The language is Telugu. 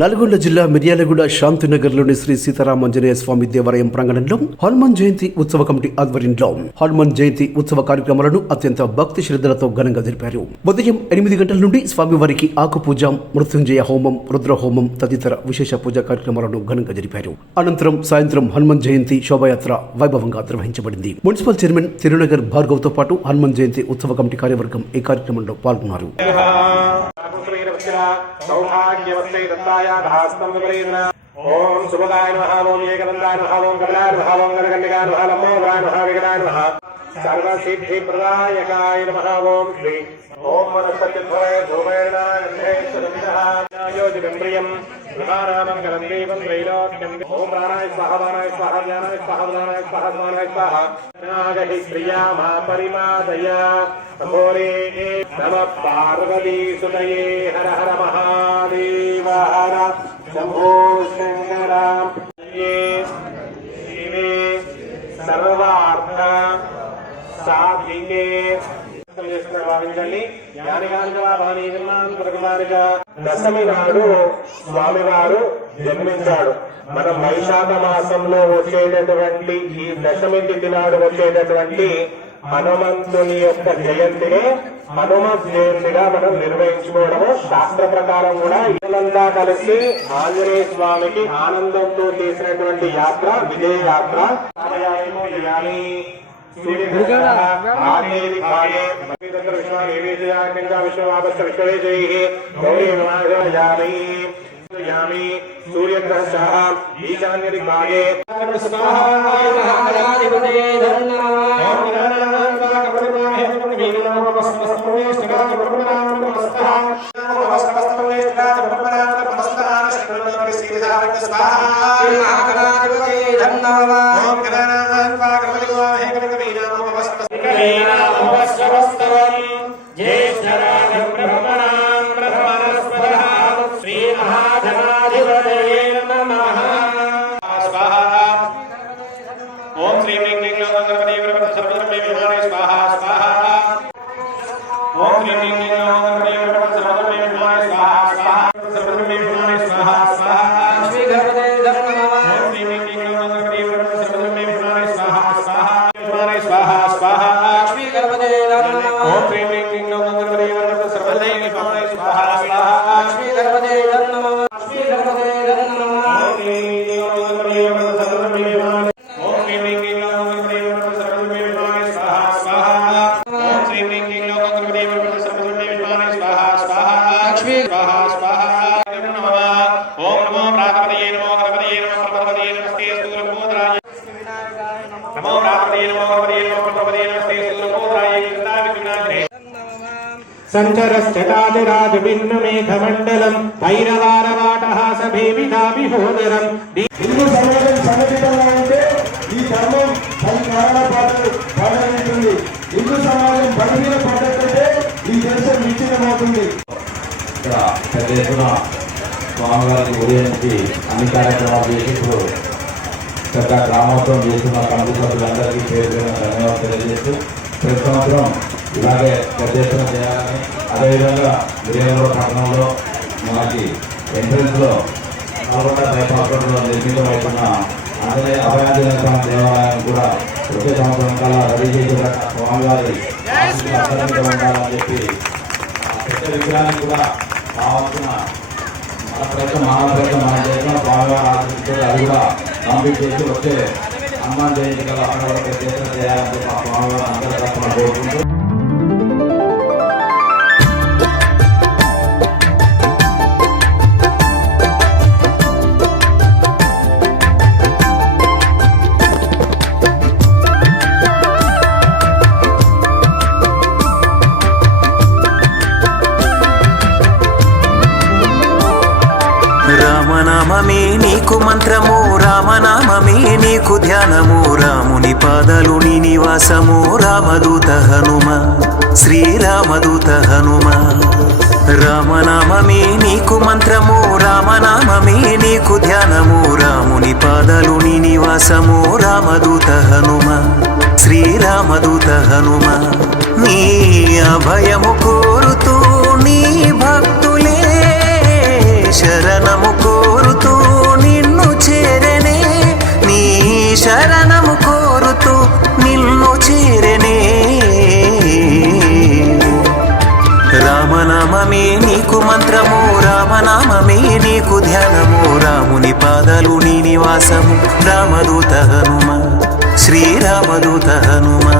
నల్గొండ జిల్లా మిర్యాలగూడ శాంతినగర్లోని శ్రీ సీతారామంజనేయ స్వామి దేవాలయం ప్రాంగణంలో హనుమాన్ జయంతి ఉత్సవ కమిటీ ఆధ్వర్యంలో హనుమాన్ జయంతి ఉత్సవ కార్యక్రమాలను అత్యంత భక్తి శ్రద్ధలతో ఘనంగా జరిపారు. ఉదయం ఎనిమిది గంటల నుండి స్వామివారికి ఆకుపూజ మృత్యుంజయ హోమం రుద్రహోమం తదితర విశేష పూజా కార్యక్రమాలను ఘనంగా జరిపారు. అనంతరం సాయంత్రం హనుమాన్ జయంతి శోభాయాత్ర వైభవంగా నిర్వహించబడింది. మున్సిపల్ చైర్మన్ తిరునగర్ భార్గవ్తో పాటు హనుమాన్ జయంతి ఉత్సవ కమిటీ కార్యవర్గం ఈ కార్యక్రమంలో పాల్గొన్నారు. సౌభాగ్యవస్థై దత్తాయాధాస్తం విపరీతన ఓం శుభదాయ నమః ఓం ఏకదందాయ నమః ఓం కపిలాయ నమః ఓం గణగండికాయ నమః లంబోదరాయ నమః వికటాయ నమః సర్వసిద్ధిప్రదాయకాయ నమః ఓం శ్రీ ओम वनस्पतिध्वय धूमेनाग्ने सुरभिनायो दिगम्ब्रियम् प्रभारामं गरन्दीपं त्रैलोक्यम् ॐ पार्वती सुतये, हर हर महादेव, हर शम्भो शङ्कराम् ये सर्वार्थ साधिके నాడు స్వామివారు జన్మించాడు. మనం వైశాఖ మాసంలో వచ్చేటటువంటి ఈ దశమి తిథి నాడు వచ్చేటటువంటి హనుమంతుని యొక్క జయంతిని హనుమత్ జయంతిగా మనం నిర్వహించుకోవడము. శాస్త్ర ప్రకారం కూడా ఇదంతా కలిసి ఆంజనేయ స్వామికి ఆనందంతో చేసినటువంటి యాత్ర విజయ యాత్ర विश्वामी सूर्यग्रह ईशान्यदिग्भागे स्वाहा గౌరీ విమాయామి యామి సూర్యగ్రహ ఈశాన్య దిగ్భాగే సంచరశ్చటాదిరాజభిన్నమేఘమండలం భైరవారవాటహాసభేమిధాభిహోదరం హిందూ సమాజం సంఘటితంగా ఉంటే ఈ ధర్మం పది కారణ పాటలు పాడగలుగుతుంది హిందూ సమాజం పడ్డట్లయితే ఈ దేశం విచ్ఛిన్నమవుతుంది. ఇక్కడ పెద్ద ఎత్తున ఉదయానికి అన్ని కార్యక్రమాలు చేసి ఇప్పుడు పెద్ద గ్రామోత్సవం చేస్తున్న కమిటీ సభ్యులందరికీ పేరు పేరున ధన్యవాదాలు తెలియజేస్తూ ప్రతి సంవత్సరం ఇలాగే పెద్ద ఎత్తున చేయాలని అదేవిధంగా విజయనగర పట్టణంలో మనకి ఎంట్రెన్స్లో నల్గొండ సైపాత్రంలో నిర్మితమవుతున్న ఆంజనేయ అభయాంజనేయ స్వామి దేవాలయం కూడా వచ్చే సంవత్సరం కల్లా రెడీ చేసి స్వామివారి ఉండాలని చెప్పి పెద్ద విగ్రహాన్ని కూడా కావాల్సిన మన ప్రయత్నం మన ప్రయత్నం మన చేసిన స్వామివారి ఆశిస్తూ అది కూడా కంప్లీట్ చేసి వచ్చే హనుమాన్ జయంతి కల్లా అక్కడ వరకు ప్రయత్నం చేయాలని చెప్పి ఆ స్వామివారి అందరూ తరఫున కోరుకుంటూ రామనామమే నీకు మంత్రము రామనామమే నీకు ధ్యానము. రాముని పాదలు నీ నివాసము రామదూత హనుమ శ్రీరామదూత హనుమ. రామనామమే నీకు మంత్రము రామనామమే నీకు ధ్యానము. రాముని పాదలు నీ నివాసము రామదూత హనుమ శ్రీరామదూత హనుమ. నీ అభయము శరణము కోరుతూ నిన్ను చేరనే. నీ శరణము కోరుతూ నిన్ను చేరనే. రామనామమే నీకు మంత్రము రామనామమే నీకు ధ్యానము. రాముని పాదాలు నీ నివాసము రామదూత హనుమ శ్రీరామదూత హనుమా.